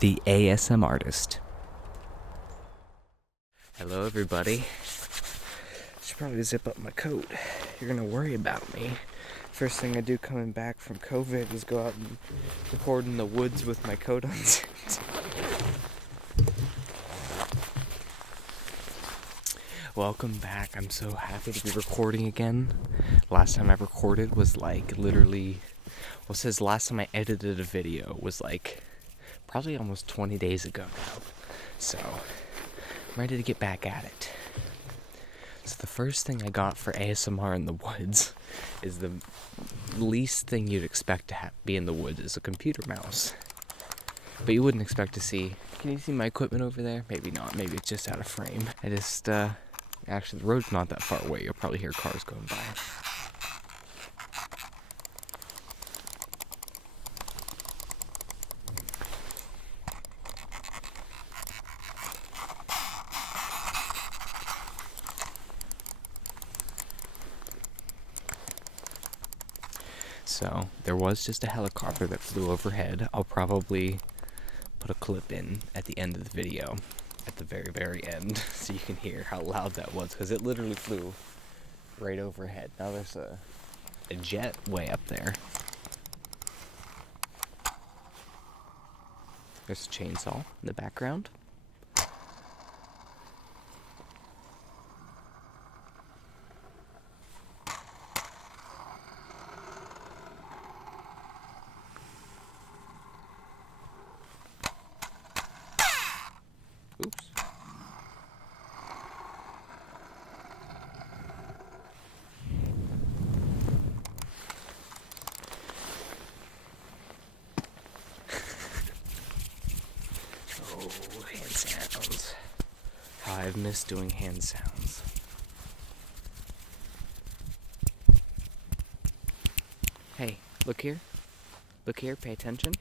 the ASM artist. Hello everybody. Should probably zip up my coat. You're gonna worry about me. First thing I do coming back from COVID is go out and record in the woods with my coat unzipped. Welcome back. I'm so happy to be recording again. Last time I recorded was like literally, well, it says last time I edited a video was like probably almost 20 days ago now. So I'm ready to get back at it. So the first thing I got for ASMR in the woods is the least thing you'd expect to be in the woods is a computer mouse. But you wouldn't expect to see. Can you see my equipment over there? Maybe not. Maybe it's just out of frame. Actually, the road's not that far away. You'll probably hear cars going by. So, there was just a helicopter that flew overhead. I'll probably put a clip in at the end of the video, at the very, very end, so you can hear how loud that was, because it literally flew right overhead. Now there's a jet way up there. There's a chainsaw in the background. Oops. Oh, hand sounds. How I've missed doing hand sounds. Hey, look here. Look here, pay attention.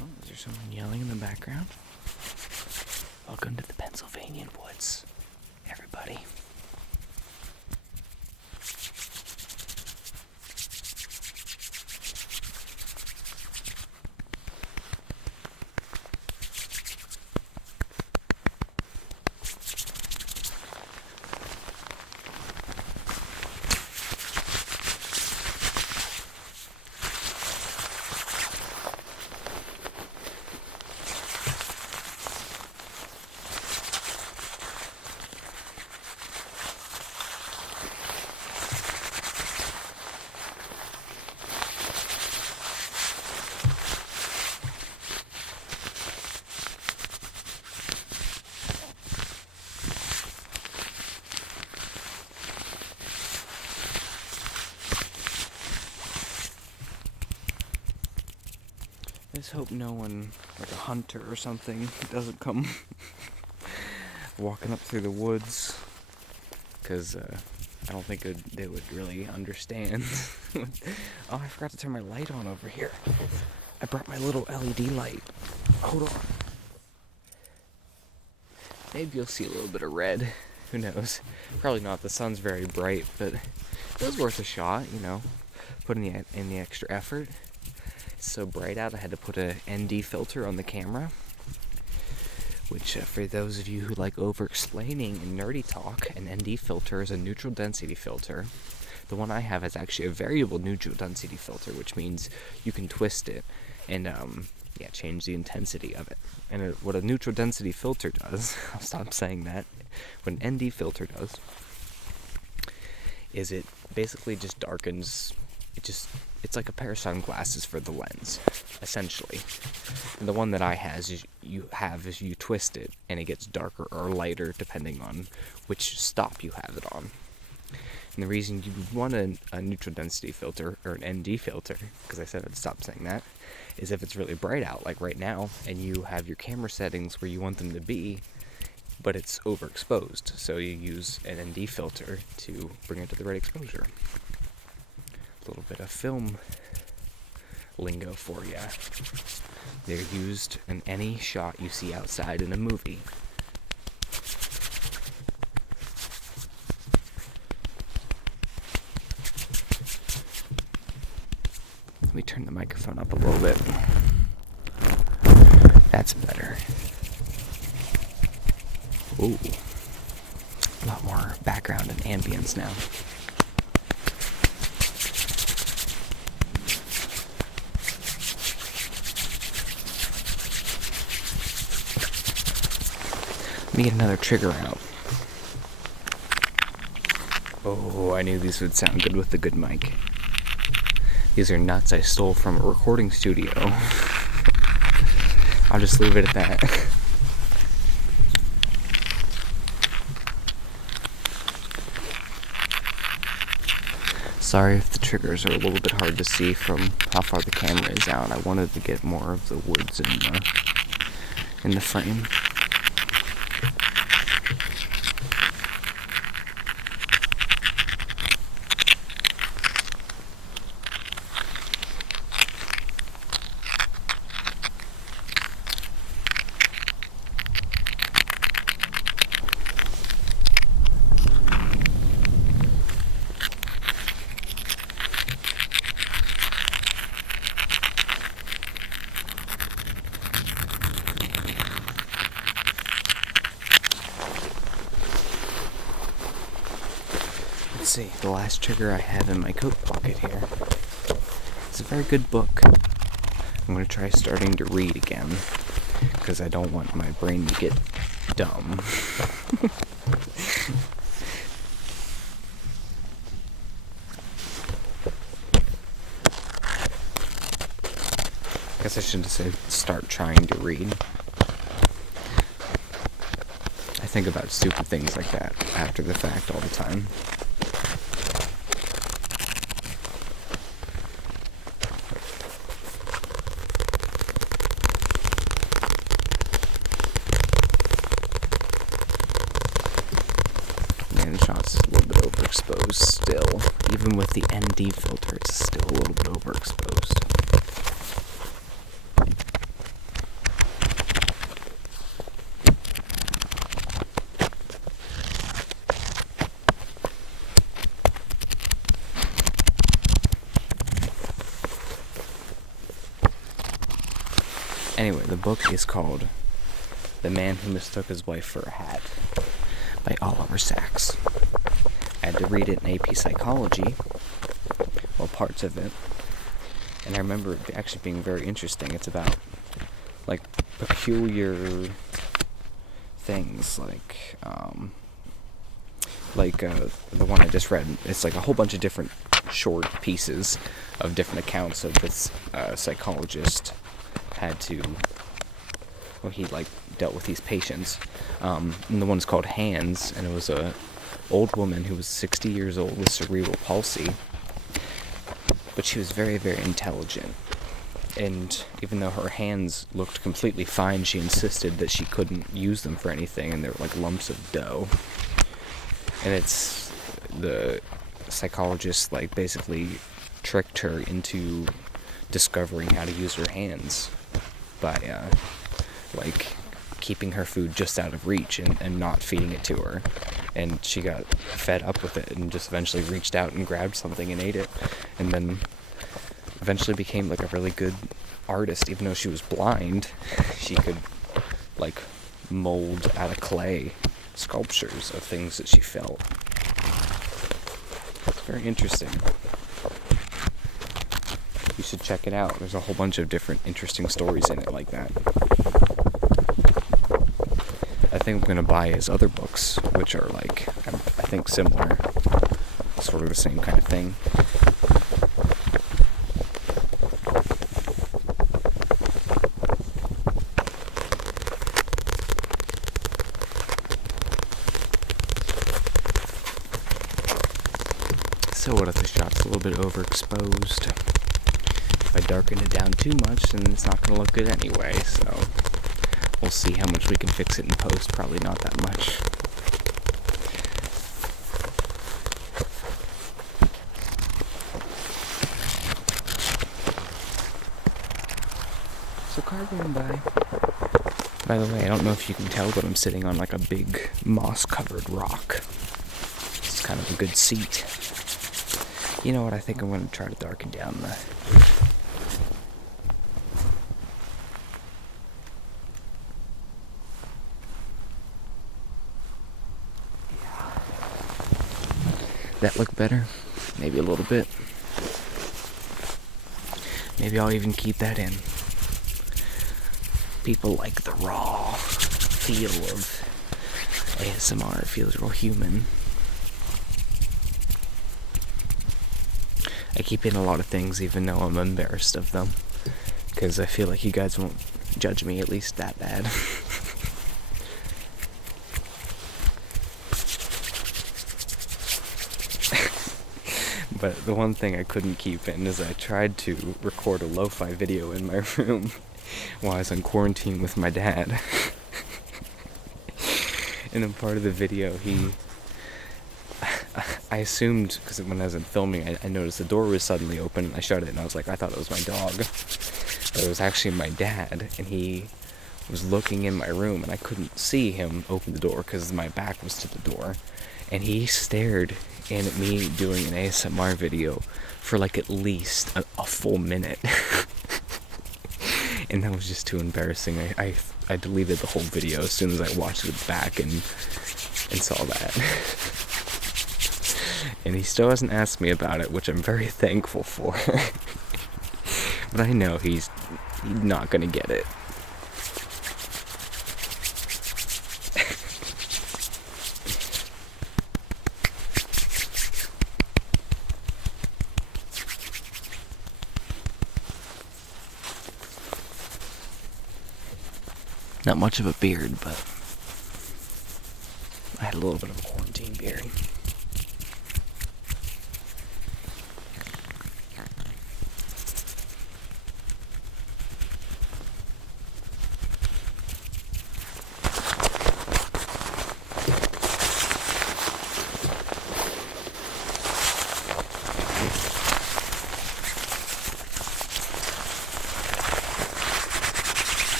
Oh, is there someone yelling in the background? Welcome to the Pennsylvanian woods, everybody. Let's hope no one, like a hunter or something, doesn't come walking up through the woods, because I don't think they would really understand. Oh, I forgot to turn my light on over here. I brought my little LED light. Hold on. Maybe you'll see a little bit of red. Who knows? Probably not. The sun's very bright, but it was worth a shot, you know. Putting in the extra effort. So bright out, I had to put a ND filter on the camera, which for those of you who like over-explaining and nerdy talk, an ND filter is a neutral density filter. The one I have is actually a variable neutral density filter, which means you can twist it and change the intensity of it. And what a neutral density filter does, I'll stop saying that, what an ND filter does is it basically just darkens, it's like a pair of sunglasses for the lens, essentially. And the one that I has is you twist it and it gets darker or lighter depending on which stop you have it on. And the reason you want a neutral density filter or an ND filter, because I said I'd stop saying that, is if it's really bright out, like right now, and you have your camera settings where you want them to be, but it's overexposed. So you use an ND filter to bring it to the right exposure. A little bit of film lingo for you. They're used in any shot you see outside in a movie. turn the microphone up a little bit. That's better. Ooh. A lot more background and ambience now. Let me get another trigger out. Oh, I knew these would sound good with the good mic. These are nuts I stole from a recording studio. I'll just leave it at that. Sorry if the triggers are a little bit hard to see from how far the camera is out. I wanted to get more of the woods in the frame. Let's see, the last trigger I have in my coat pocket here. It's a very good book. I'm going to try starting to read again, because I don't want my brain to get dumb. I guess I shouldn't say start trying to read. I think about stupid things like that after the fact all the time. Man, the shot's a little bit overexposed still. Even with the ND filter, it's still a little bit overexposed. Anyway, the book is called The Man Who Mistook His Wife for a Hat by Oliver Sacks. I had to read it in AP Psychology, well, parts of it, and I remember it actually being very interesting. It's about, like, peculiar things, the one I just read. It's like a whole bunch of different short pieces of different accounts of this psychologist had to, well, he dealt with these patients, and the one's called Hands, and it was a old woman who was 60 years old with cerebral palsy, but she was very, very intelligent, and even though her hands looked completely fine, she insisted that she couldn't use them for anything, and they were like lumps of dough. And it's the psychologist basically tricked her into discovering how to use her hands by keeping her food just out of reach and not feeding it to her. And she got fed up with it and just eventually reached out and grabbed something and ate it, and then eventually became a really good artist. Even though she was blind, she could mold out of clay sculptures of things that she felt. It's very interesting. You should check it out. There's a whole bunch of different interesting stories in it like that. I think I'm going to buy his other books, which are I think similar, sort of the same kind of thing. So what if the shot's a little bit overexposed? If I darken it down too much, then it's not going to look good anyway, so we'll see how much we can fix it in post. Probably not that much. So car going by. By the way, I don't know if you can tell, but I'm sitting on a big moss-covered rock. It's kind of a good seat. You know what, I think I'm going to try to darken down that look better? Maybe a little bit. Maybe I'll even keep that in. People like the raw feel of ASMR. It feels real human. I keep in a lot of things even though I'm embarrassed of them, because I feel like you guys won't judge me at least that bad. But the one thing I couldn't keep in is I tried to record a lo-fi video in my room while I was in quarantine with my dad. And in part of the video, I assumed, because when I was filming, I noticed the door was suddenly open, and I shut it, and I was like, I thought it was my dog. But it was actually my dad, and he was looking in my room, and I couldn't see him open the door because my back was to the door. And he stared in at me doing an ASMR video for like at least a full minute. And that was just too embarrassing. I deleted the whole video as soon as I watched it back and saw that. And he still hasn't asked me about it, which I'm very thankful for. But I know he's not gonna get it. Not much of a beard, but I had a little bit of a quarantine beard.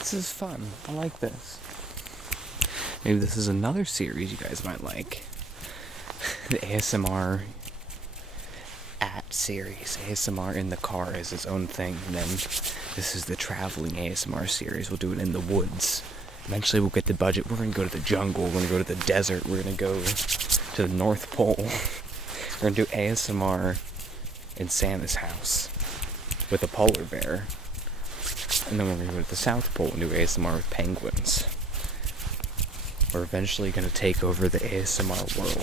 This is fun. I like this. Maybe this is another series you guys might like. The ASMR series. ASMR in the car is its own thing. And then this is the traveling ASMR series. We'll do it in the woods. Eventually we'll get the budget. We're going to go to the jungle. We're going to go to the desert. We're going to go to the North Pole. We're going to do ASMR in Santa's house with a polar bear. And then we're going to go to the South Pole and do ASMR with penguins. We're eventually going to take over the ASMR world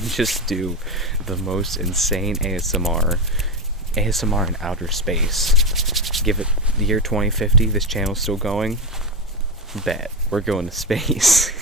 and just do the most insane ASMR in outer space. Give it the year 2050, this channel's still going. Bet. We're going to space.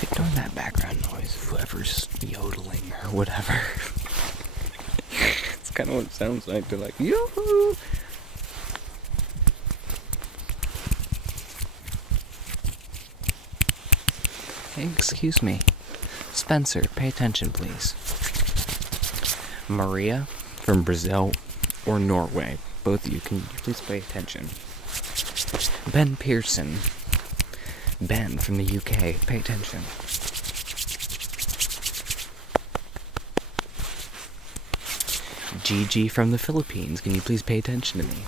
Ignore that background noise of whoever's yodeling or whatever. It's kind of what it sounds like. They're like, yoo-hoo! Hey, excuse me. Spencer, pay attention, please. Maria from Brazil or Norway. Both of you, can you please pay attention? Ben Pearson. Ben from the UK, pay attention. Gigi from the Philippines, can you please pay attention to me?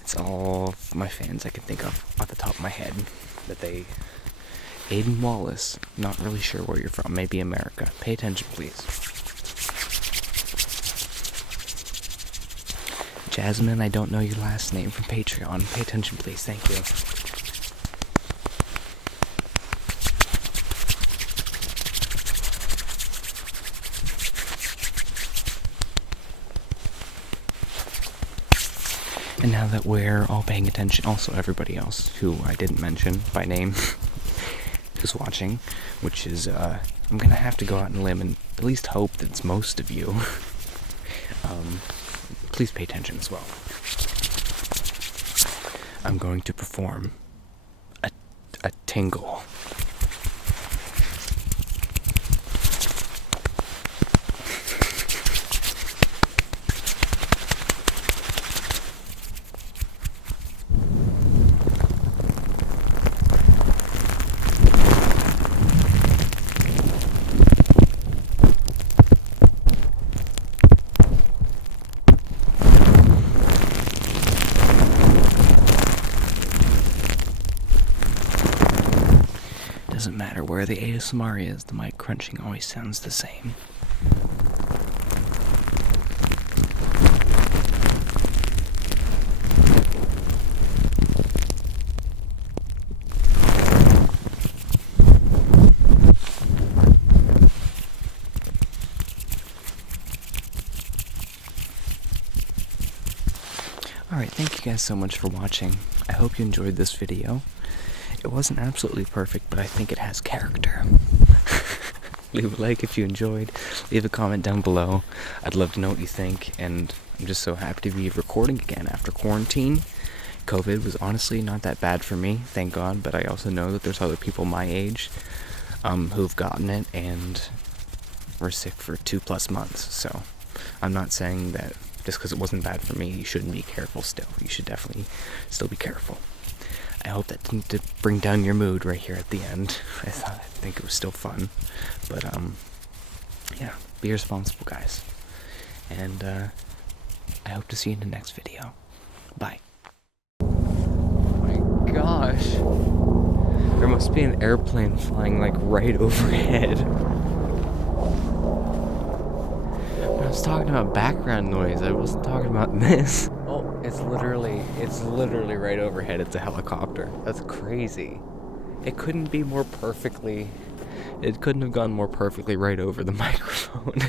It's all my fans I can think of off the top of my head. Aiden Wallace, not really sure where you're from, maybe America. Pay attention, please. Jasmine, I don't know your last name, from Patreon. Pay attention, please. Thank you. And now that we're all paying attention, also everybody else who I didn't mention by name who's watching, which is, I'm gonna have to go out on a limb and at least hope that it's most of you. Please pay attention as well. I'm going to perform a tingle. Doesn't matter where the ASMR is, the mic crunching always sounds the same. Alright, thank you guys so much for watching. I hope you enjoyed this video. It wasn't absolutely perfect, but I think it has character. Leave a like if you enjoyed. Leave a comment down below. I'd love to know what you think, and I'm just so happy to be recording again after quarantine. COVID was honestly not that bad for me, thank God, but I also know that there's other people my age who've gotten it and were sick for 2+ months. So I'm not saying that just because it wasn't bad for me, you shouldn't be careful still. You should definitely still be careful. I hope that didn't bring down your mood right here at the end. I think it was still fun. But, yeah, be responsible, guys. And, I hope to see you in the next video. Bye. Oh my gosh. There must be an airplane flying, like, right overhead. I was talking about background noise. I wasn't talking about this. Oh, it's literally right overhead. It's a helicopter. That's crazy. It couldn't have gone more perfectly right over the microphone.